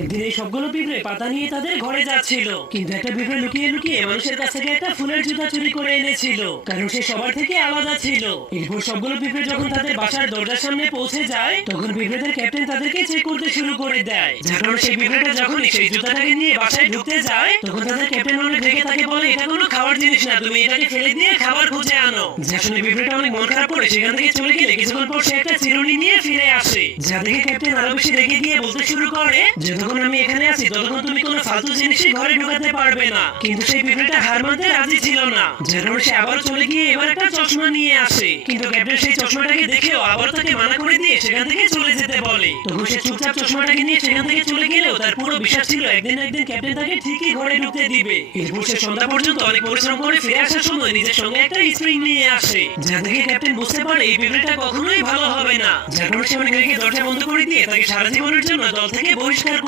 একদিন এই সবগুলো পিঁপড়ে পাতা নিয়ে তাদের ঘরে যাচ্ছিল, কিন্তু একটা পিঁপড়ে লুকিয়ে লুকিয়ে মানুষের কাছ থেকে একটা ফুলের জুতা চুরি করে এনেছিল, কারণ সে সবার থেকে আলাদা ছিল। এরপর সবগুলো পিঁপড়ে যখন তাদের বাসার দরজার সামনে পৌঁছে যায়, তখন পিঁপড়েদের ক্যাপ্টেন তাদেরকে চেক করতে শুরু করে দেয়। যার কারণে সেই পিঁপড়েটা যখন সেই জুতাটাকে নিয়ে বাসায় ঢুকতে যায়, তখন তাদের ক্যাপ্টেন অনেক রেগে তাকে বলে, এটা কোনো খাওয়ার জিনিস না, তুমি এটাকে ফেলে দিয়ে খাবার খুঁজে আনো। যা শুনে পিঁপড়েটা অনেক মন খারাপ করে সেখান থেকে চলে গেলে কিছুক্ষণ পর সে একটা চিরুনি নিয়ে ফিরে আসে। যা দেখে ক্যাপ্টেন আরো বেশি রেগে গিয়ে বলতে শুরু করে, যতক্ষণ আমি এখানে আছি ততক্ষণ তুমি কোনো ফালতু জিনিসই ঘরে ঢুকাতে পারবে না। কিন্তু সেই পিঁপড়েটা হার মানতে রাজি ছিল না, যার কারণে সে আবার চলে গিয়ে এবার একটা চশমা নিয়ে আসে। কিন্তু ক্যাপ্টেন সেই চশমাটাকে দেখেও আবার তাকে মানা করে দিয়ে সেখান থেকে চলে যেতে বলে। তখন সে চুপচাপ চশমাটাকে নিয়ে সেখান থেকে চলে গেলেও তার পুরো বিশ্বাস ছিল একদিন না একদিন ক্যাপ্টেন তাকে ঠিকই ঘরে ঢুকতে দিবে। এরপর সে সন্ধ্যা পর্যন্ত অনেক পরিশ্রম করে ফিরে আসার সময় নিজের সঙ্গে একটা স্প্রিং নিয়ে আসে, যা দেখে ক্যাপ্টেন বুঝতে পারে এই পিঁপড়েটা কখনোই ভালো হবে না। যার কারণে সে অনেক রেগে দরজা বন্ধ করে দিয়ে তাকে সারা জীবনের জন্য দল থেকে বহিষ্কার করে